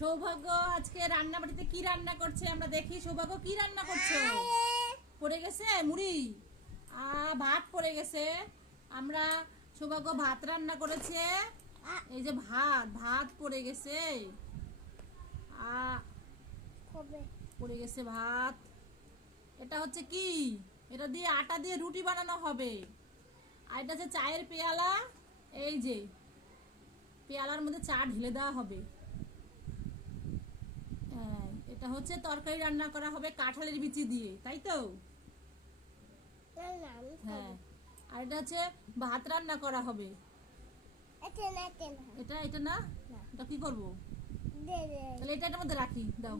সৌভাগ্য আজকে রান্না বাড়িতে কি রান্না করছে আমরা দেখি। সৌভাগ্য কি রান্না করছ? পড়ে গেছে মুড়ি? আ ভাত পড়ে গেছে। আমরা সৌভাগ্য ভাত রান্না করেছে। এই যে ভাত ভাত পড়ে গেছে। আ পড়ে গেছে ভাত। এটা হচ্ছে কি? এটা দিয়ে আটা দিয়ে রুটি বানানো হবে। আর এটা হচ্ছে চায়ের পেয়ালা। এই যে পেয়ালার মধ্যে চা ঢেলে দেওয়া হবে। এটা হচ্ছে তরকারি রান্না করা হবে কাঁঠালের বিচি দিয়ে তাই তো? হ্যাঁ আর এটা হচ্ছে ভাত রান্না করা হবে। এটা এটা না। না। এটা কি করব? তাহলে এটা এটার মধ্যে রাখি দাও।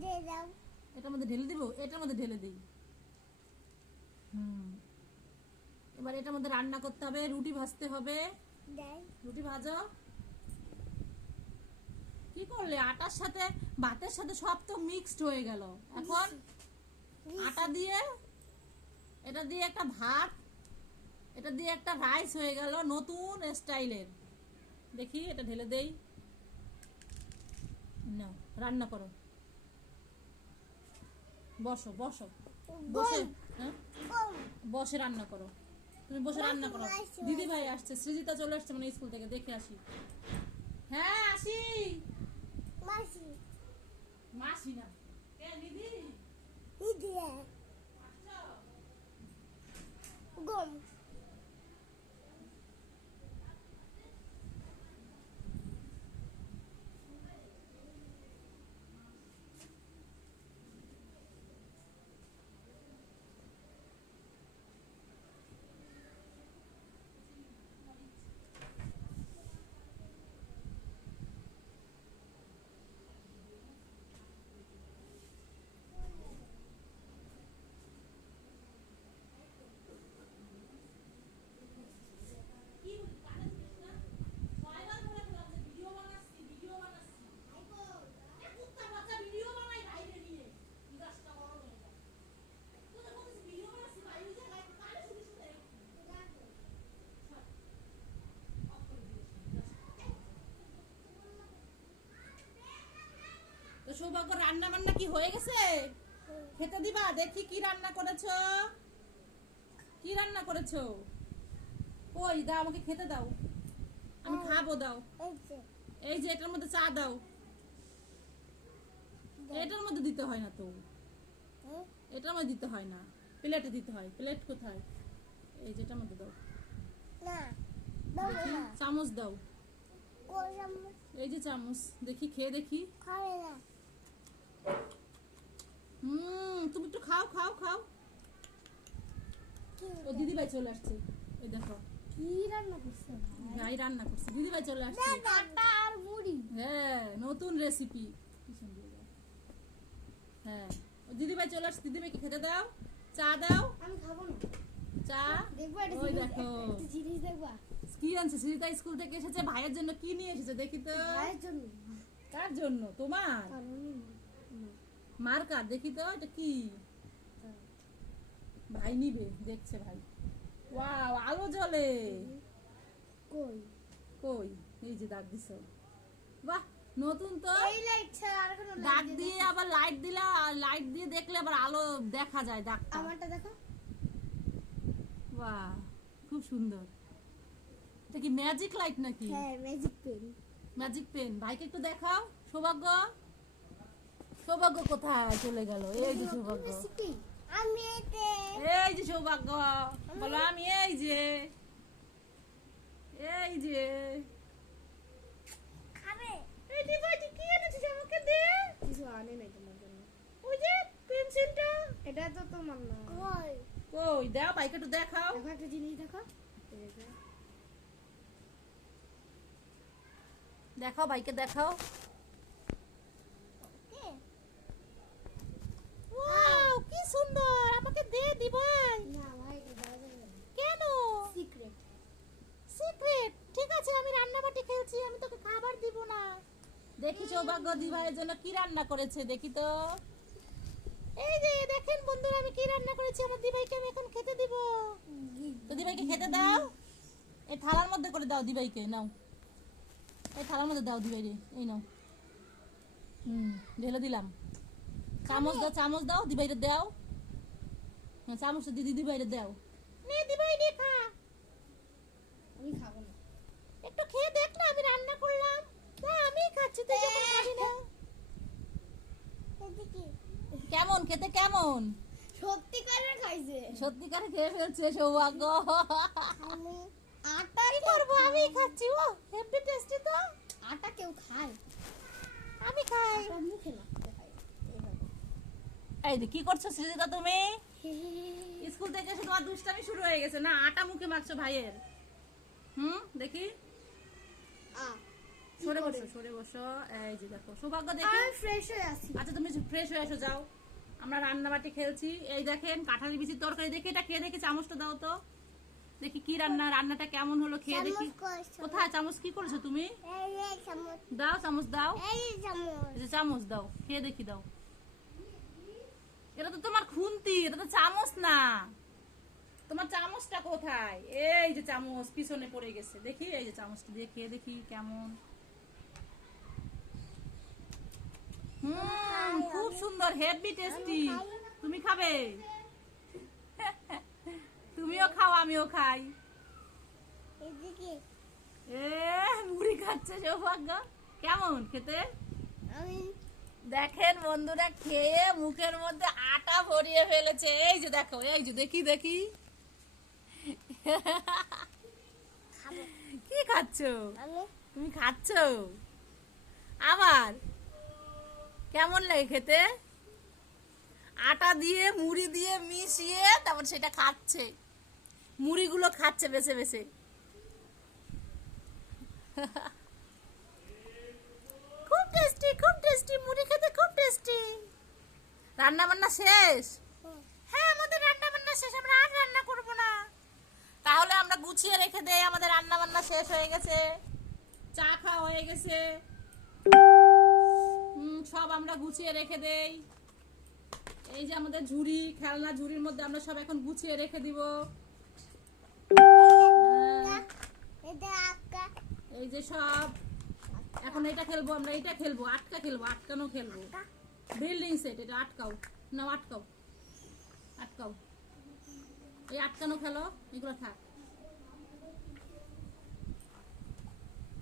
এটার মধ্যে ঢেলে দিব এটার মধ্যে ঢেলে দিই। হুম। এবার এটার মধ্যে রান্না করতে হবে রুটি ভাজতে হবে। রুটি ভাজো। কি করলে? আটার সাথে, ভাতের সাথে সব তো মিক্সড হয়ে গেল। এখন আটা দিয়ে, এটা দিয়ে একটা ভাত, এটা দিয়ে একটা রাইস হয়ে গেল নতুন স্টাইলের দেখি, এটা ঢেলে দেই। নাও, রান্না করো। বসো বসো। বসে হ্যাঁ? বসে রান্না করো। তুমি বসে রান্না করো। দিদি ভাই আসছে, সৃজিতা চলে আসছে মানে স্কুল থেকে, দেখে আসি। হ্যাঁ আসি। মাসি। না। সৌভাগ্য রান্না বান্না কি হয়ে গেছে? খেতে দিবা দেখি কি রান্না করেছ। কি রান্না করেছ? কই দাও আমাকে খেতে দাও। আমি খাব দাও। এই যে। এটার মধ্যে চা দাও। এটার মধ্যে দিতে হয় না তো। এটার মধ্যে দিতে হয় না। প্লেটে দিতে হয়। প্লেট কোথায়? এই যে এটার মধ্যে দাও। চামচ দাও। এই যে চামচ। দেখি খেয়ে দেখি। হুম তুমি একটু খাও খাও খাও। ও দিদি ভাই চলে আসছে। এই দেখো। কি রান্না করছে ভাই? রান্না করছে। দিদি ভাই চলে আসছে। আটা আর মুড়ি। হ্যাঁ নতুন রেসিপি হ্যাঁ ও দিদি ভাই চলে আসছে। দিদি ভাইকে খেতে দাও? চা দাও? আমি খাব না। চা? দেখব একটা ওই দেখো। জিনিস দেখবা? কি আনছে? সুজিতা স্কুল থেকে এসেছে। ভাইয়ের জন্য কি নিয়ে এসেছে? দেখি তো। ভাইয়ের জন্য? কার জন্য? তোমার? কারণ মার কার? দেখি তো এটা কি? ভাই নিবে দেখছে ভাই। ওয়াও আলো জ্বলে। কই? কই? এই যে দাগ দিছ। বাহ নতুন তো। এই লাইট ছাড়া আর কোনো দাগ দিয়ে আবার লাইট দিলে লাইট দিয়ে দেখলে আবার আলো দেখা যায় দাগটা। আমারটা দেখো। বাহ খুব সুন্দর। এটা কি ম্যাজিক লাইট নাকি? হ্যাঁ ম্যাজিক পেন ম্যাজিক পেন ভাইকে একটু দেখাও সৌভাগ্য। সৌভাগ্য কোথায় চলে গেল? এই যে সৌভাগ্য। আমি এই যে সৌভাগ্য। বলো আমি এই যে। এই যে। এই দি কি এনেছিস আমাকে দে? কিছু আনে নাই তোমার জন্য। ওই যে পেন্সিলটা। এটা তো তোমার না। কই? কই দাও ভাইকে একটু দেখাও। দেখো একটা জিনিস দেখো। দেখাও ভাইকে দেখাও ওয়াও কি সুন্দর আমাকে দে দি ভাই না ভাই কেন? সিক্রেট সিক্রেট ঠিক আছে আমি রান্নাবাটি খেলছি আমি তোকে খাবার দিব না। দেখি সৌভাগ্য দিভাইয়ের জন্য কি রান্না করেছে দেখি তো। এই যে দেখেন বন্ধুরা আমি কি রান্না করেছি আমার দিভাইকে আমি এখন খেতে দিব। তো দিভাইকে খেতে দাও। এই থালার মধ্যে করে দাও দিভাইকে নাও। এই থালার মধ্যে দাও দিভাই রে এই নাও। হুম ঢেলে দিলাম। চামচ দাও চামচ দাও দি বাইরে দাও। হ্যাঁ, চামচ দিদি দি বাইরে দাও। নে দি বাইরে খা। আমি খাব না। একটু খেয়ে দেখ না আমি রান্না করলাম। তা আমি খাচ্ছি তুই যখন খাবি না। কেমন খেতে কেমন? সত্যি করে খাইছে। সত্যিকারে খেয়ে ফেলছে সৌভাগ্য। আমি আটা কি করব? আমি খাচ্ছি ও হেভি টেস্টি তো। আটা কেউ খায়। আমি খাই। মুখে লাগতে হয় এই কি করছ সৃজিতা তুমি? স্কুল থেকে এসে তোমার দুষ্টামি শুরু হয়ে গেছে। না আটা মুখে মাখছো ভাইয়ের। হুম দেখি। সরে বসো সরে বসো। এই যে দেখো সৌভাগ্য দেখি। আমি ফ্রেশ হয়ে আছি। আচ্ছা তুমি ফ্রেশ হয়ে এসো যাও। আমরা রান্না বাটি খেলছি। এই দেখেন কাঁঠালি বিচির তরকারি। দেখি এটা খেয়ে দেখি চামচটা দাও তো। দেখি কি রান্না রান্নাটা কেমন হলো খেয়ে দেখি। কোথায়? চামচ কি করেছ তুমি? দাও চামচ দাও। চামচ দাও খেয়ে দেখি দাও। এটা তো তোমার খুন্তি এটা তো চামচ না। তোমার চামচটা কোথায়? এই যে চামচ পিছনে পড়ে গেছে। দেখি এই যে চামচটা দিয়ে খেয়ে দেখি কেমন। হুম খুব সুন্দর হেভি টেস্টি তুমি খাবে? তুমিও খাও আমিও খাই। এ মুড়ি খাচ্ছে সৌভাগ্য। কেমন খেতে? আমি দেখেন বন্ধুরা খেয়ে মুখের মধ্যে আটা ভরিয়ে ফেলেছে। এই যে দেখো এই যে দেখি দেখি। কি খাচ্ছো? তুমি খাচ্ছো? আবার? কেমন লাগে খেতে? আটা দিয়ে মুড়ি দিয়ে মিশিয়ে তারপর সেটা খাচ্ছে। মুড়িগুলো খাচ্ছে বেছে বেছে। টেস্টি খুব টেস্টি মুড়ি খেতে খুব টেস্টি রান্না বান্না শেষ হ্যাঁ আমাদের রান্না বান্না শেষ আমরা আর রান্না করব না। তাহলে আমরা গুছিয়ে রেখে দেই আমাদের রান্না বান্না শেষ হয়ে গেছে। চা খাওয়া হয়ে গেছে। সব আমরা গুছিয়ে রেখে দেই। এই যে আমাদের ঝুড়ি খেলনা ঝুড়ির মধ্যে আমরা সব এখন গুছিয়ে রেখে দিব। হ্যাঁ, এই যে সব। এখন এটা খেলব আমরা এটা খেলব আটকা খেলব আটকানো খেলব। বিল্ডিং সেট এটা আটকাও নাও আটকাও আটকাও। এই আটকানো খেলো এগুলো থাক।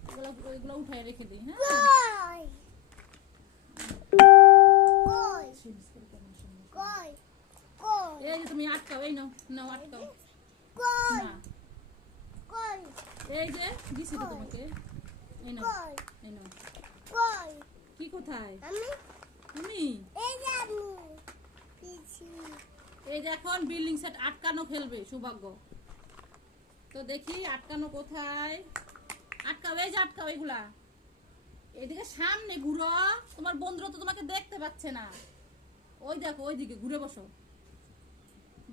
এগুলো এগুলো উঠায় রেখে দিই হ্যাঁ? এই যে তুমি আটকাও এই নাও নাও আটকাও। না। এই যে দিছি তো তোমাকে। কি কোথায়? তুমি এই যে এখন বিল্ডিং সেট আটকানো খেলবে সৌভাগ্য। তো দেখি আটকানো কোথায়? আটকাও এই যে আটকাও এগুলা। এদিকে সামনে ঘুরো তোমার বন্ধুরা তো তোমাকে দেখতে পাচ্ছে না। ওই দেখো ওইদিকে ঘুরে বসো।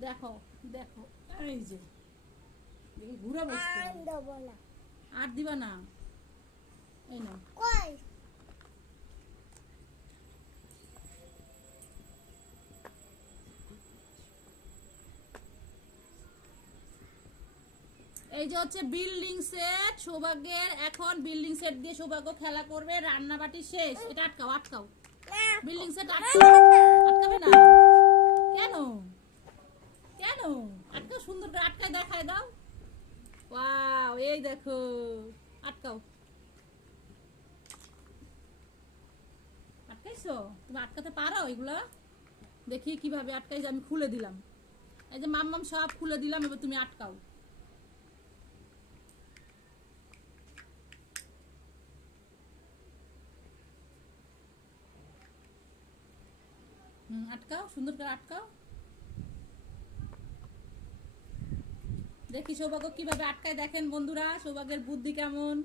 দেখো দেখো এই যে। ঘুরে হবে। আর দিবা না। এই যে হচ্ছে বিল্ডিং সেট সৌভাগ্যের এখন বিল্ডিং সেট দিয়ে সৌভাগ্য খেলা করবে রান্না বাটি শেষ। এটা আটকাও আটকাও। বিল্ডিং সেট আটকাও আটকাবে না। কেন? কেন? আটকাও সুন্দর করে আটকায় দেখায় দাও। ওয়াও এই দেখো। আটকাও। আটকাইছো? তুমি আটকাতে পারো এগুলা? দেখি কীভাবে আটকাইছে আমি খুলে দিলাম। এই যে মাম্মাম সব খুলে দিলাম, এবার তুমি আটকাও। আটকাও, সুন্দর করে আটকাও। দেখি সৌভাগ্য কীভাবে আটকায় দেখেন বন্ধুরা, সৌভাগ্যের বুদ্ধি কেমন?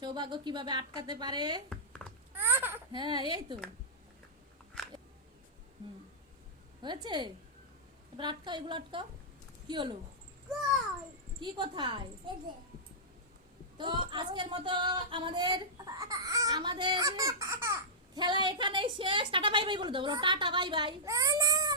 সৌভাগ্য কীভাবে আটকাতে পারে? হ্যাঁ এই তো। হুম। হয়েছে? এবার আটকাও এগুলো আটকাও। কি হলো? কি কোথায়? তো আজকের মতো আমাদের আমাদের খেলা এখানেই শেষ। টাটা বাই বাই বলে দেবো। Tata bye bye. Tata bye bye